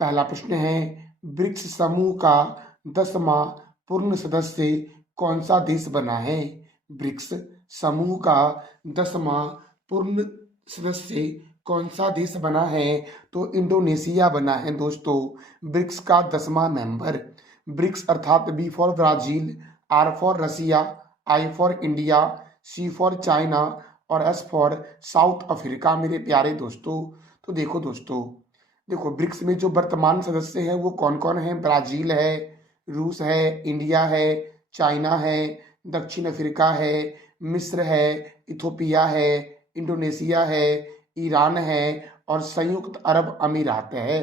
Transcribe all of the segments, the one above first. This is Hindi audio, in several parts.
पहला प्रश्न है, ब्रिक्स समूह का 10वां पूर्ण सदस्य कौन सा देश बना है? ब्रिक्स समूह का 10वां पूर्ण सदस्य कौन सा देश बना है? तो इंडोनेशिया बना है दोस्तों ब्रिक्स का 10वां मेंबर। ब्रिक्स अर्थात B for Brazil, R for Russia, I for India, C for China और एस फॉर साउथ अफ्रीका। मेरे प्यारे दोस्तों, तो देखो दोस्तों, देखो ब्रिक्स में जो वर्तमान सदस्य हैं वो कौन कौन है? ब्राजील है, रूस है, इंडिया है, चाइना है, दक्षिण अफ्रीका है, मिस्र है, इथोपिया है, इंडोनेशिया है, ईरान है और संयुक्त अरब अमीरात है।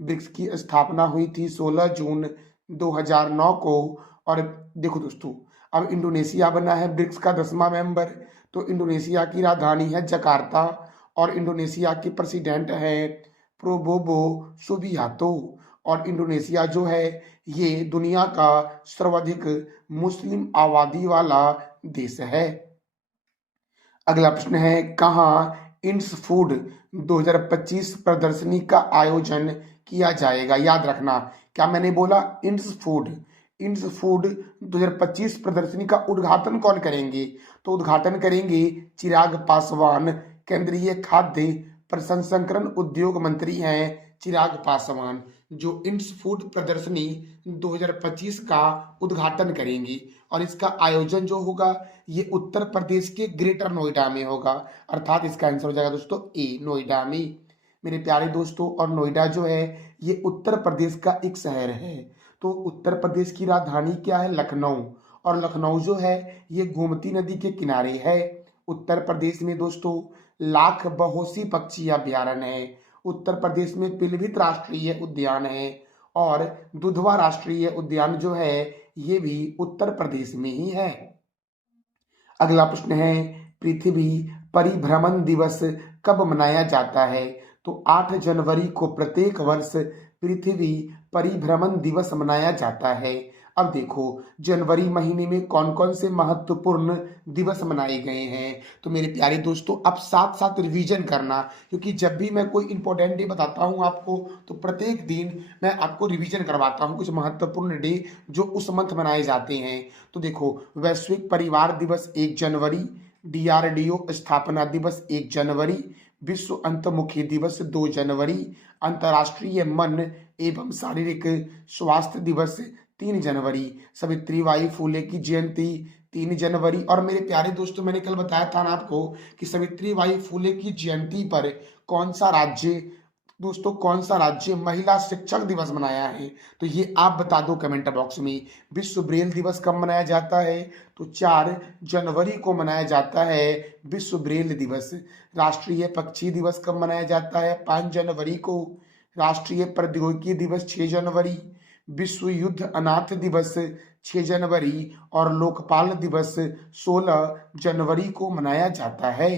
ब्रिक्स की स्थापना हुई थी 16 जून 2009 को। और देखो दोस्तों, अब इंडोनेशिया बना है ब्रिक्स का 10वां मेंबर। तो इंडोनेशिया की राजधानी है जकार्ता और इंडोनेशिया के प्रेसिडेंट है प्रोबोबो सुबियातो। और इंडोनेशिया जो है ये दुनिया का सर्वाधिक मुस्लिम आबादी वाला देश है। अगला प्रश्न है, कहाँ इंड्स फूड 2025 प्रदर्शनी का आयोजन किया जाएगा? याद रखना, क्या मैंने बोला? इंड्स फूड 2025 प्रदर्शनी का उद्घाटन कौन करेंगे? तो उद्घाटन करेंगे चिराग पासवान, केंद्रीय खाद्य प्रसंस्करण उद्योग मंत्री हैं चिराग पासवान, जो इंड्स फूड प्रदर्शनी 2025 का उद्घाटन करेंगे। और इसका आयोजन जो होगा ये उत्तर प्रदेश के ग्रेटर नोएडा में होगा, अर्थात इसका आंसर हो जाएगा दोस्तों ए, नोएडा में। मेरे प्यारे दोस्तों, और नोएडा जो है ये उत्तर प्रदेश का एक शहर है। तो उत्तर प्रदेश की राजधानी क्या है? लखनऊ। और लखनऊ जो है ये गोमती नदी के किनारे है। उत्तर प्रदेश में दोस्तों लाख बहोसी पक्षी अभ्यारण्य है। उत्तर प्रदेश में पीलीभीत राष्ट्रीय उद्यान है और दुधवा राष्ट्रीय उद्यान जो है ये भी उत्तर प्रदेश में ही है। अगला प्रश्न है, पृथ्वी परिभ्रमण दिवस कब मनाया जाता है? तो 8 जनवरी को प्रत्येक वर्ष पृथ्वी परिभ्रमण दिवस मनाया जाता है। अब देखो जनवरी महीने में कौन कौन से महत्वपूर्ण दिवस मनाए गए हैं। तो मेरे प्यारे दोस्तों, अब साथ साथ रिवीजन करना, क्योंकि जब भी मैं कोई इंपॉर्टेंट डे बताता हूं आपको तो प्रत्येक दिन मैं आपको रिवीजन करवाता हूं कुछ महत्वपूर्ण डे जो उस मंथ मनाए जाते हैं। तो देखो, वैश्विक परिवार दिवस 1 जनवरी, DRDO स्थापना दिवस 1 जनवरी, विश्व अंतर्मुखी दिवस 2 जनवरी, अंतर्राष्ट्रीय मन एवं शारीरिक स्वास्थ्य दिवस 3 जनवरी, सावित्रीबाई फुले की जयंती 3 जनवरी। और मेरे प्यारे दोस्तों, मैंने कल बताया था ना आपको कि सावित्रीबाई फुले की जयंती पर कौन सा राज्य महिला शिक्षक दिवस मनाया है? तो ये आप बता दो कमेंट बॉक्स में। विश्व ब्रेल दिवस कब मनाया जाता है? तो 4 जनवरी को मनाया जाता है विश्व ब्रेल दिवस। राष्ट्रीय पक्षी दिवस कब मनाया जाता है? 5 जनवरी को। राष्ट्रीय प्रौद्योगिकी दिवस 6 जनवरी, विश्व युद्ध अनाथ दिवस 6 जनवरी और लोकपाल दिवस 16 जनवरी को मनाया जाता है।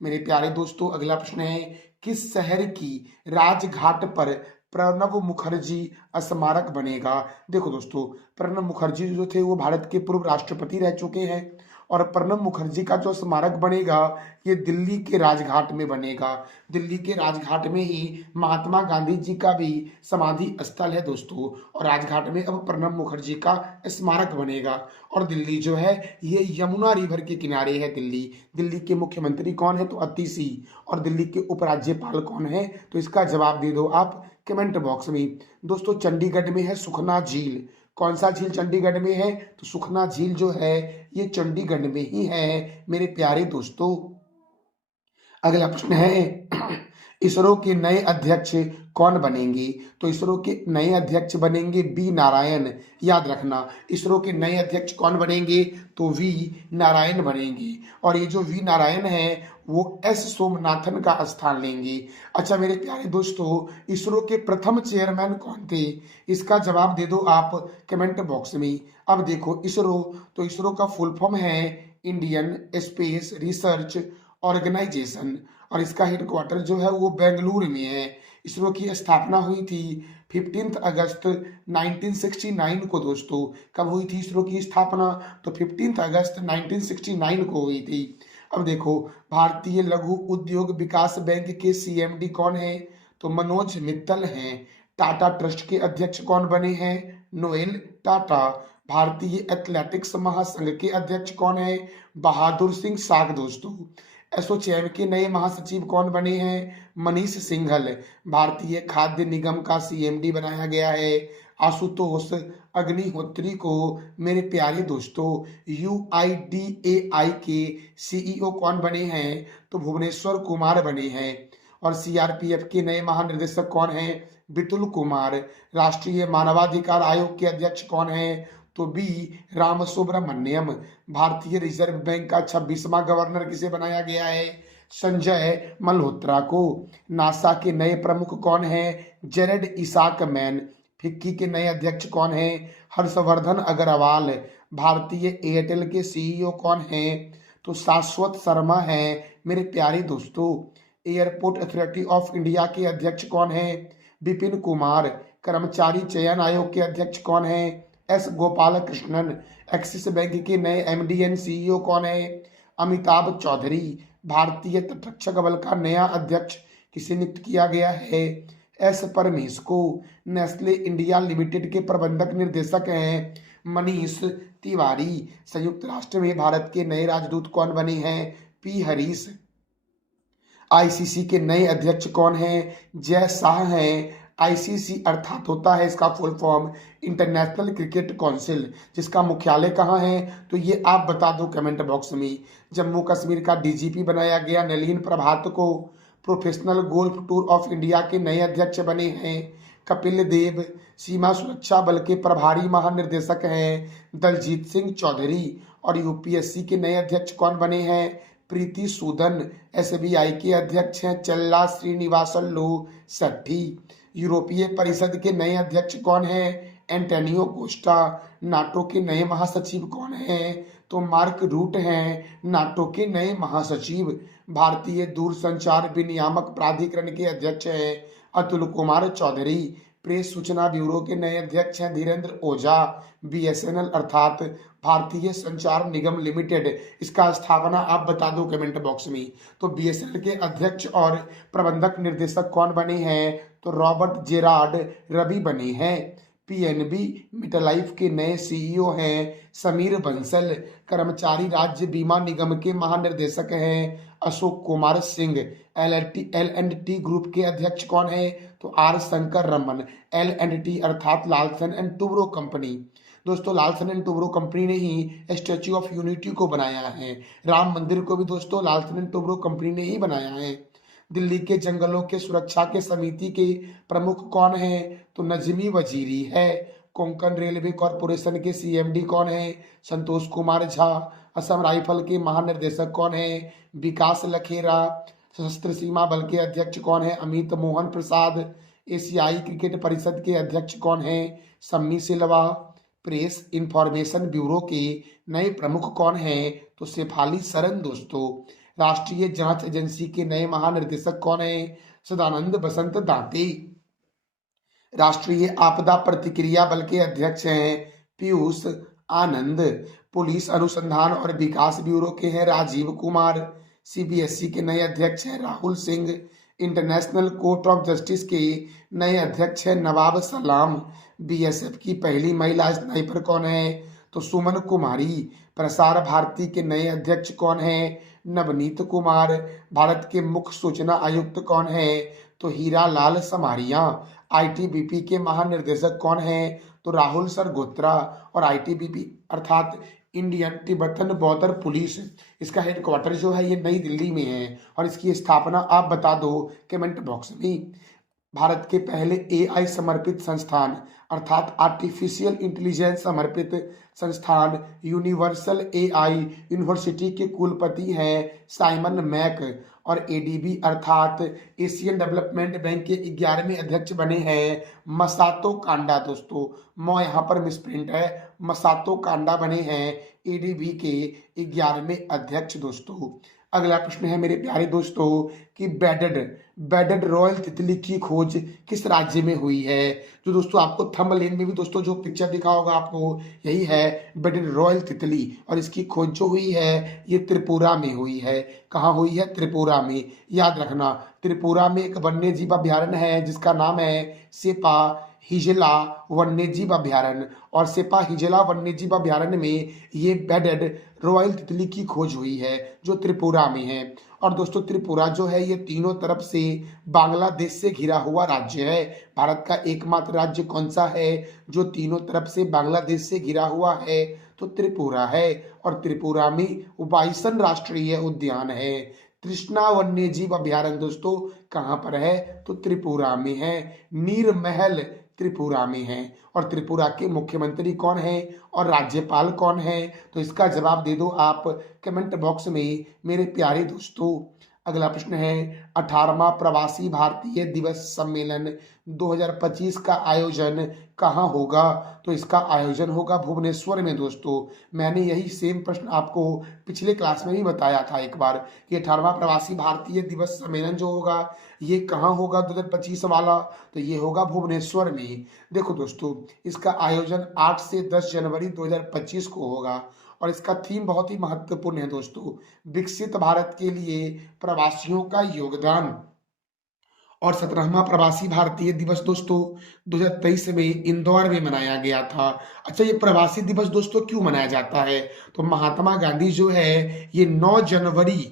मेरे प्यारे दोस्तों, अगला प्रश्न है, किस शहर की राजघाट पर प्रणब मुखर्जी स्मारक बनेगा? देखो दोस्तों, प्रणब मुखर्जी जो थे वो भारत के पूर्व राष्ट्रपति रह चुके हैं और प्रणब मुखर्जी का जो स्मारक बनेगा ये दिल्ली के राजघाट में बनेगा। दिल्ली के राजघाट में ही महात्मा गांधी जी का भी समाधि स्थल है दोस्तों, और राजघाट में अब प्रणब मुखर्जी का स्मारक बनेगा। और दिल्ली जो है ये यमुना रिवर के किनारे है दिल्ली। दिल्ली के मुख्यमंत्री कौन है? तो अतिशी। और दिल्ली के उपराज्यपाल कौन है? तो इसका जवाब दे दो आप कमेंट बॉक्स में। दोस्तों, चंडीगढ़ में है सुखना झील। कौन सा झील चंडीगढ़ में है? तो सुखना झील जो है ये चंडीगढ़ में ही है मेरे प्यारे दोस्तों। अगला प्रश्न है, इसरो के नए अध्यक्ष कौन बनेंगे? तो इसरो के नए अध्यक्ष बनेंगे बी नारायण। याद रखना, इसरो के नए अध्यक्ष कौन बनेंगे? तो वी नारायण बनेंगे। और ये जो वी नारायण है वो एस सोमनाथन का स्थान लेंगे। अच्छा मेरे प्यारे दोस्तों, इसरो के प्रथम चेयरमैन कौन थे? इसका जवाब दे दो आप कमेंट बॉक्स में। अब देखो इसरो, तो इसरो का फुल फॉर्म है इंडियन स्पेस रिसर्च ऑर्गेनाइजेशन और इसका हेडक्वार्टर जो है वो बेंगलुरु में है। इसरो की स्थापना हुई थी 15 अगस्त 1969 को दोस्तों। कब हुई थी इसरो की स्थापना? तो 15 अगस्त 1969 को हुई थी। अब देखो, भारतीय लघु उद्योग विकास बैंक के CMD कौन है? तो मनोज मित्तल हैं। टाटा ट्रस्ट के अध्यक्ष कौन बने हैं? नोएल टाटा। भारतीय एथलेटिक्स महासंघ के अध्यक्ष कौन है? बहादुर सिंह साग दोस्तों। एसोचैम के नए महासचिव कौन बने हैं? मनीष सिंघल। भारतीय खाद्य निगम का सीएमडी बनाया गया है आशुतोष अग्निहोत्री को। मेरे प्यारे दोस्तों, यूआईडीएआई के सीईओ कौन बने हैं? तो भुवनेश्वर कुमार बने हैं। और सीआरपीएफ के नए महानिदेशक कौन हैं? बितुल कुमार। राष्ट्रीय मानवाधिकार आयोग के अध्यक्ष कौन हैं? तो बी राम सुब्रमण्यम। भारतीय रिजर्व बैंक का 26वां गवर्नर किसे बनाया गया है? संजय मल्होत्रा को। नासा के नए प्रमुख कौन हैं? Jared Isaac man. फिक्की के नए अध्यक्ष कौन हैं? हर्षवर्धन अग्रवाल। भारतीय एयरटेल के सीईओ कौन हैं? तो शाश्वत शर्मा हैं। मेरे प्यारे दोस्तों, एयरपोर्ट अथॉरिटी ऑफ इंडिया के अध्यक्ष कौन हैं? विपिन कुमार। कर्मचारी चयन आयोग के अध्यक्ष कौन हैं? S Gopal Krishnan. Axis bank के नए एमडी एंड सीईओ कौन है? अमिताभ चौधरी। भारतीय तटरक्षक बल का नया अध्यक्ष किसे नियुक्त किया गया है? एस परमेश को। नेस्ले इंडिया लिमिटेड के प्रबंधक निर्देशक हैं मनीष तिवारी। संयुक्त राष्ट्र में भारत के नए राजदूत कौन बने हैं? पी हरीश। आईसीसी के नए अध्यक्ष कौन हैं? जय शाह हैं। आईसीसी अर्थात होता है इसका full form international cricket council, जिसका मुख्यालय कहाँ है? तो ये आप बता दो कमेंट बॉक्स में। जम्मू कश्मीर का डीजीपी बनाया गया नलिन प्रभात को। Professional golf tour of India के नए अध्यक्ष बने हैं कपिल देव। सीमा सुरक्षा बल के प्रभारी महानिर्देशक हैं दलजीत सिंह चौधरी। और यूपीएससी के नए अध्यक्ष कौन बने हैं? प्रीति सूदन। एसबीआई के अध्यक्ष हैं चल्ला श्रीनिवासल्लू सेट्टी। यूरोपीय परिषद के नए अध्यक्ष कौन हैं? Antonio Costa. नाटो के नए महासचिव कौन हैं? तो मार्क रूट हैं नाटो के नए महासचिव। भारतीय दूरसंचार विनियामक प्राधिकरण के अध्यक्ष हैं अतुल कुमार चौधरी। प्रेस सूचना ब्यूरो के नए अध्यक्ष हैं धीरेन्द्र ओझा। बीएसएनएल अर्थात भारतीय संचार निगम लिमिटेड, इसका स्थापना आप बता दो कमेंट बॉक्स में। तो बीएसएनएल के अध्यक्ष और प्रबंधक निर्देशक कौन बने हैं? तो रॉबर्ट जेरार्ड रवि बने हैं। पीएनबी मेटलाइफ के नए सीईओ हैं समीर बंसल। कर्मचारी राज्य बीमा निगम के महानिर्देशक हैं Ashok Kumar Singh. L and T group के अध्यक्ष कौन है? तो R Shankar Raman. L and T अर्थात लालसन एंड टूब्रो कंपनी। दोस्तों, लालसन एंड टूब्रो कंपनी ने ही स्टैच्यू ऑफ यूनिटी को बनाया है। राम मंदिर को भी दोस्तों लालसन एंड टूब्रो कंपनी ने ही बनाया है। दिल्ली के जंगलों के सुरक्षा के समिति के प्रमुख कौन है? तो नजमी वजीरी है। कोंकण रेलवे कॉरपोरेशन के सीएमडी कौन है? संतोष कुमार झा। असम राइफल के महानिर्देशक कौन है? विकास लखेरा। सशस्त्र सीमा बल के अध्यक्ष कौन है? अमित मोहन प्रसाद। एशियाई क्रिकेट परिषद के अध्यक्ष कौन है? सम्मी सिल्वा। प्रेस इंफॉर्मेशन ब्यूरो के नए प्रमुख कौन हैं? तो शेफाली सरन दोस्तों। राष्ट्रीय जांच एजेंसी के नए महानिर्देशक कौन है? सदानंद बसंत दाते। राष्ट्रीय आपदा प्रतिक्रिया बल के अध्यक्ष हैं पीयूष आनंद। पुलिस अनुसंधान और विकास ब्यूरो के हैं राजीव कुमार। सीबीएसई के नए अध्यक्ष हैं Rahul Singh. International court of justice के नए अध्यक्ष हैं नवाब सलाम। बीएसएफ की पहली महिला स्नाइपर कौन है? तो सुमन कुमारी। प्रसार भारती के नए अध्यक्ष कौन है? नवनीत कुमार। भारत के मुख्य सूचना आयुक्त कौन है? तो हीरा लाल समारिया। आईटीबीपी के महानिर्देशक कौन है? तो राहुल सरगोत्रा। और आईटीबीपी अर्थात इंडियन तिब्बतन बॉर्डर पुलिस, इसका हेडक्वार्टर जो है ये नई दिल्ली में है। और इसकी स्थापना आप बता दो कमेंट बॉक्स में। भारत के पहले एआई समर्पित संस्थान अर्थात आर्टिफिशियल इंटेलिजेंस समर्पित संस्थान यूनिवर्सल एआई यूनिवर्सिटी के कुलपति हैं साइमन मैक। और एडीबी अर्थात एशियन डेवलपमेंट बैंक के 11वें अध्यक्ष बने हैं मसातो कांडा दोस्तों। यहाँ पर मिसप्रिंट है, मसातो कांडा बने हैं एडीबी के 11वें अध्यक्ष दोस्तों। अगला प्रश्न है मेरे प्यारे दोस्तों कि बेडेड बेडेड रॉयल तितली की खोज किस राज्य में हुई है? जो दोस्तों आपको थंबनेल में भी दोस्तों जो पिक्चर दिखा होगा आपको, यही है बेडेड रॉयल तितली, और इसकी खोज जो हुई है ये त्रिपुरा में हुई है। कहाँ हुई है? त्रिपुरा में। याद रखना, त्रिपुरा में एक वन्य जीव अभ्यारण्य है जिसका नाम है सेपा हिजला वन्य जीव अभ्यारण्य, और सेपा हिजला वन्य जीव अभ्यारण्य में ये बेडेड रॉयल तितली की खोज हुई है जो त्रिपुरा में है। और दोस्तों त्रिपुरा जो है ये तीनों तरफ से बांग्लादेश से घिरा हुआ राज्य है। भारत का एकमात्र राज्य कौन सा है जो तीनों तरफ से बांग्लादेश से घिरा हुआ है? तो त्रिपुरा है। और त्रिपुरा में बाइसन राष्ट्रीय उद्यान है। तृष्णा वन्य जीव अभ्यारण्य दोस्तों कहाँ पर है? तो त्रिपुरा में है। नीरमहल त्रिपुरा में है। और त्रिपुरा के मुख्यमंत्री कौन है और राज्यपाल कौन है? तो इसका जवाब दे दो आप कमेंट बॉक्स में मेरे प्यारे दोस्तों। अगला प्रश्न है 18वां प्रवासी भारतीय दिवस सम्मेलन 2025 का आयोजन कहाँ होगा? तो इसका आयोजन होगा भुवनेश्वर में दोस्तों। मैंने यही सेम प्रश्न आपको पिछले क्लास में भी बताया था एक बार कि 18वां प्रवासी भारतीय दिवस सम्मेलन जो होगा ये कहाँ होगा 2025 वाला? तो ये होगा भुवनेश्वर में। देखो दोस्तों इसका आयोजन 8 से 10 जनवरी 2025 को होगा, और इसका थीम बहुत ही महत्वपूर्ण है दोस्तों, विकसित भारत के लिए प्रवासियों का योगदान। और 17वां प्रवासी भारतीय दिवस दोस्तों 2023 में इंदौर में मनाया गया था। अच्छा, ये प्रवासी दिवस दोस्तों क्यों मनाया जाता है? तो महात्मा गांधी जो है ये 9 जनवरी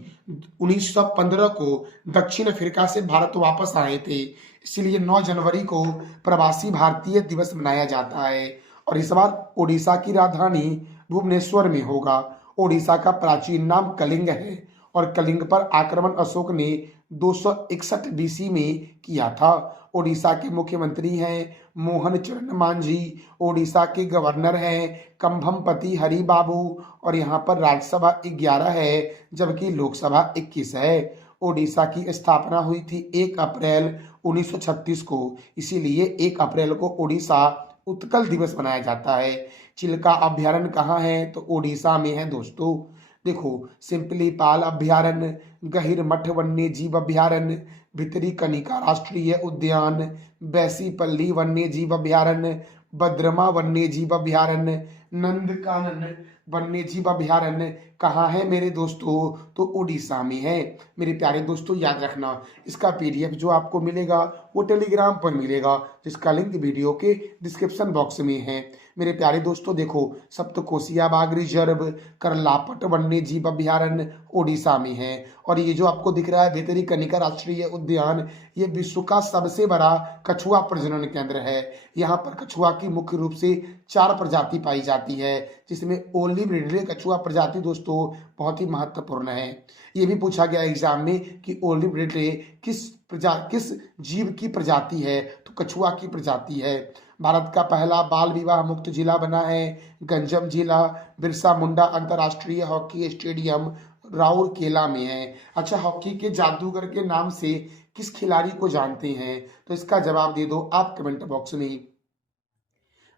1915 को दक्षिण अफ्रीका से भारत वापस आए थे, इसलिए 9 जनवरी को प्रवासी भारतीय दिवस मनाया जाता है। और इस बार ओडिशा की राजधानी भुवनेश्वर में होगा। ओडिशा का प्राचीन नाम कलिंग है, और कलिंग पर आक्रमण अशोक ने 261 बीसी में किया था। ओडिशा के मुख्यमंत्री हैं मोहन चरण मांझी। ओडिशा के गवर्नर हैं कंभमपति हरि बाबू, और यहाँ पर राज्यसभा 11 है जबकि लोकसभा 21 है। ओडिशा की स्थापना हुई थी 1 अप्रैल 1936 को, इसीलिए 1 अप्रैल को ओडिशा उत्कल दिवस मनाया जाता है। चिल्का अभ्यारण्य कहाँ है? तो ओडिशा में है दोस्तों। देखो सिंपली पाल अभ्यारण्य, गहिर मठ वन्य जीव अभ्यारण्य, भितरी कनिका राष्ट्रीय उद्यान, बैसीपल्ली वन्य जीव अभ्यारण्य, बद्रमा वन्य जीव अभ्यारण्य, नंदकानन वन्य जीव अभ्यारण्य कहाँ है मेरे दोस्तों? तो उड़ीसा में है। मेरे प्यारे दोस्तों याद रखना, इसका पीडीएफ जो आपको मिलेगा वो टेलीग्राम पर मिलेगा, जिसका लिंक वीडियो के डिस्क्रिप्शन बॉक्स में है। मेरे प्यारे दोस्तों देखो सप्तकोशिया बाघ रिजर्व, करलापट वन्य जीव अभ्यारण्य ओडिशा में है। और ये जो आपको दिख रहा है भितरी कनिका राष्ट्रीय उद्यान, ये विश्व का सबसे बड़ा कछुआ प्रजनन केंद्र है। यहाँ पर कछुआ की मुख्य रूप से 4 प्रजाति पाई जाती है, जिसमें ओलिव रिडले कछुआ प्रजाति दोस्तों बहुत ही महत्वपूर्ण है। ये भी पूछा गया एग्जाम में कि ओलिव रिडले किस जीव की प्रजाति है? तो कछुआ की प्रजाति है। भारत का पहला बाल विवाह मुक्त जिला बना है गंजम जिला। बिरसा मुंडा अंतर्राष्ट्रीय हॉकी स्टेडियम राउरकेला में है। अच्छा, हॉकी के जादूगर के नाम से किस खिलाड़ी को जानते हैं? तो इसका जवाब दे दो आप कमेंट बॉक्स में।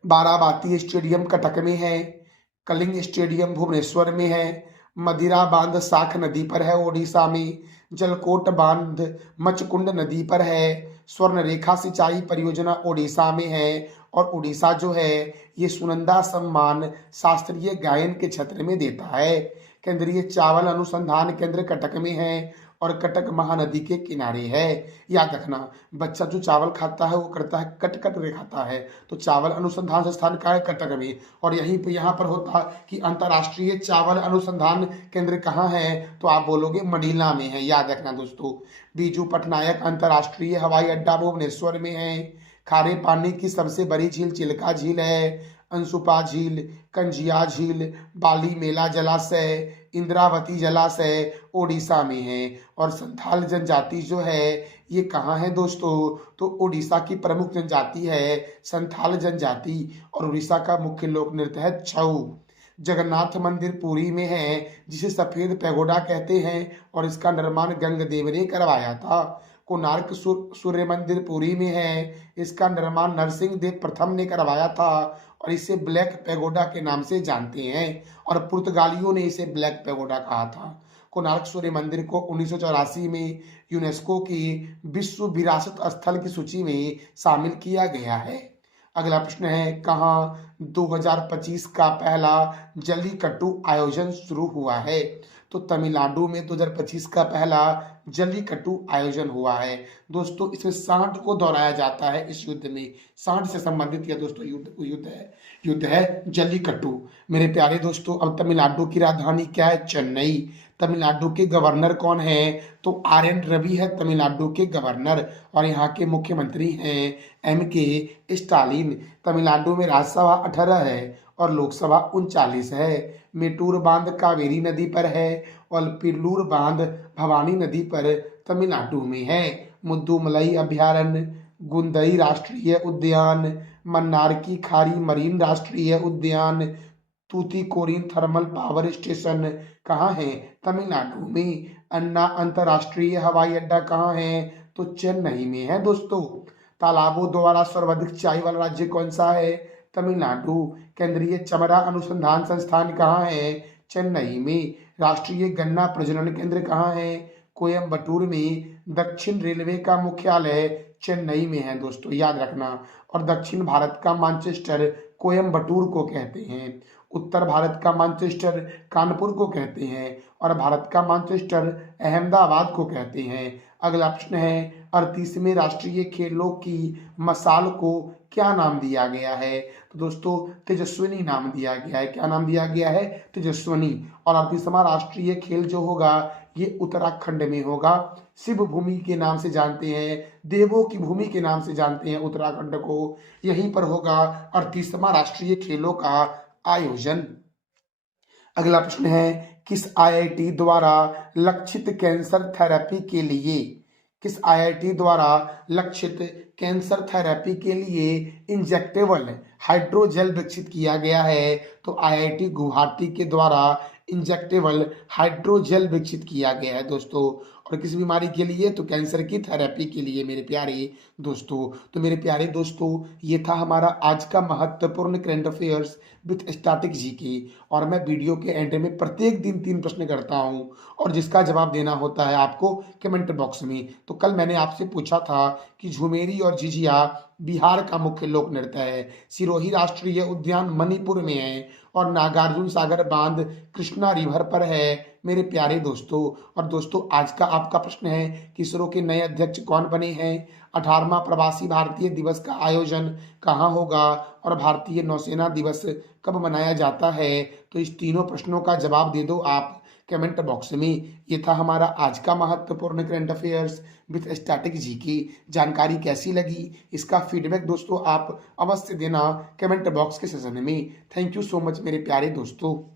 बाराबाती स्टेडियम कटक में है, कलिंग स्टेडियम भुवनेश्वर में है, मदिरा बांध साख नदी पर है ओडिशा में, जलकोट बांध मचकुंड नदी पर है, स्वर्ण रेखा सिंचाई परियोजना ओडिशा में है, और ओडिशा जो है ये सुनंदा सम्मान शास्त्रीय गायन के क्षेत्र में देता है। केंद्रीय चावल अनुसंधान केंद्र कटक में है, और कटक महानदी के किनारे है। याद रखना, बच्चा जो चावल खाता है वो करता है कट कट रे खाता है, तो चावल अनुसंधान संस्थान का है कटक में। और यहीं पे यहाँ पर होता कि अंतर्राष्ट्रीय चावल अनुसंधान केंद्र कहाँ है? तो आप बोलोगे मनीला में है। याद रखना दोस्तों। बीजू पटनायक अंतर्राष्ट्रीय हवाई अड्डा भुवनेश्वर में है। खारे पानी की सबसे बड़ी झील चिल्का झील है, अंशुपा झील, कंजिया झील, बाली मेला जलाशय, इंद्रावती जलाशय ओडिशा में है। और संथाल जनजाति जो है ये कहाँ है दोस्तों? तो ओडिशा की प्रमुख जनजाति है संथाल जनजाति, और उड़ीसा का मुख्य लोक नृत्य है छऊ। जगन्नाथ मंदिर पुरी में है, जिसे सफेद पैगोडा कहते हैं, और इसका निर्माण गंगदेव ने करवाया था। कोणार्क सूर्य मंदिर पुरी में है, इसका निर्माण नरसिंह देव प्रथम ने करवाया था, और इसे ब्लैक पैगोडा के नाम से जानते हैं, और पुर्तगालियों ने इसे ब्लैक पैगोडा कहा था। कोणार्क सूर्य मंदिर को 1984 में यूनेस्को की विश्व विरासत स्थल की सूची में शामिल किया गया है। अगला प्रश्न है, कहाँ 2025 का पहला जल्लीकट्टू आयोजन शुरू हुआ है? तो तमिलनाडु में 2025 का पहला जल्लीकट्टू आयोजन हुआ है। दोस्तों इसमें सांड को दोहराया जाता है इस युद्ध में, सांड से संबंधित यह दोस्तों युद्ध है जल्लीकट्टू। मेरे प्यारे दोस्तों, अब तमिलनाडु की राजधानी क्या है? चेन्नई। तमिलनाडु के गवर्नर कौन है? तो RN रवि है तमिलनाडु के गवर्नर, और यहाँ के मुख्यमंत्री हैं MK स्टालिन। तमिलनाडु में राज्यसभा 18 है और लोकसभा 39 है। मेटूर बांध कावेरी नदी पर है और पिल्लूर बांध भवानी नदी पर तमिलनाडु में है। मुद्दुमलई अभयारण्य, गुंदई राष्ट्रीय उद्यान, मन्नार की खारी मरीन राष्ट्रीय उद्यान, तूतीकोरिन थर्मल पावर स्टेशन कहाँ है? तमिलनाडु में। अन्ना अंतरराष्ट्रीय हवाई अड्डा कहाँ है? तो चेन्नई में है दोस्तों। तालाबों द्वारा सर्वाधिक चाय वाला राज्य कौन सा है? तमिलनाडु। केंद्रीय चमड़ा अनुसंधान संस्थान कहाँ है? चेन्नई में। राष्ट्रीय गन्ना प्रजनन केंद्र कहाँ है? कोयम्बटूर में। दक्षिण रेलवे का मुख्यालय चेन्नई में है दोस्तों, याद रखना। और दक्षिण भारत का मैनचेस्टर कोयम्बटूर को कहते हैं, उत्तर भारत का मैनचेस्टर कानपुर को कहते हैं, और भारत का मैनचेस्टर अहमदाबाद को कहते हैं। अगला प्रश्न है, 38वें राष्ट्रीय खेलों की मशाल को क्या नाम दिया गया है? तो दोस्तों तेजस्विनी नाम दिया गया है। क्या नाम दिया गया है? तेजस्विनी। और 38वां राष्ट्रीय खेल जो होगा ये उत्तराखंड में होगा। शिव भूमि के नाम से जानते हैं, देवों की भूमि के नाम से जानते हैं उत्तराखंड को। यहीं पर होगा 38वां राष्ट्रीय खेलों का आयोजन। अगला प्रश्न है, किस IIT द्वारा लक्षित कैंसर थेरेपी के लिए इंजेक्टेबल हाइड्रोजेल विकसित किया गया है? तो IIT गुवाहाटी के द्वारा इंजेक्टेबल हाइड्रोजेल विकसित किया गया है दोस्तों। और किस बीमारी के लिए? तो कैंसर की थेरेपी के लिए मेरे प्यारे दोस्तों। तो मेरे प्यारे दोस्तों ये था हमारा आज का महत्वपूर्ण current affairs with static GK. और मैं वीडियो के एंड में प्रत्येक दिन 3 प्रश्न करता हूं और जिसका जवाब देना होता है आपको कमेंट बॉक्स में। तो कल मैंने आपसे पूछा था कि झुमेरी और झिझिया बिहार का मुख्य लोक नृत्य है, सिरोही राष्ट्रीय उद्यान मणिपुर में है, और नागार्जुन सागर बांध कृष्णा रिवर पर है मेरे प्यारे दोस्तों। और दोस्तों आज का आपका प्रश्न है कि इसरो के नए अध्यक्ष कौन बने हैं? 18वां प्रवासी भारतीय दिवस का आयोजन कहाँ होगा? और भारतीय नौसेना दिवस कब मनाया जाता है? तो इस तीनों प्रश्नों का जवाब दे दो आप कमेंट बॉक्स में। ये था हमारा आज का महत्वपूर्ण current affairs with static GK. जानकारी कैसी लगी इसका फीडबैक दोस्तों आप अवश्य देना कमेंट बॉक्स के सेशन में। थैंक यू सो मच मेरे प्यारे दोस्तों।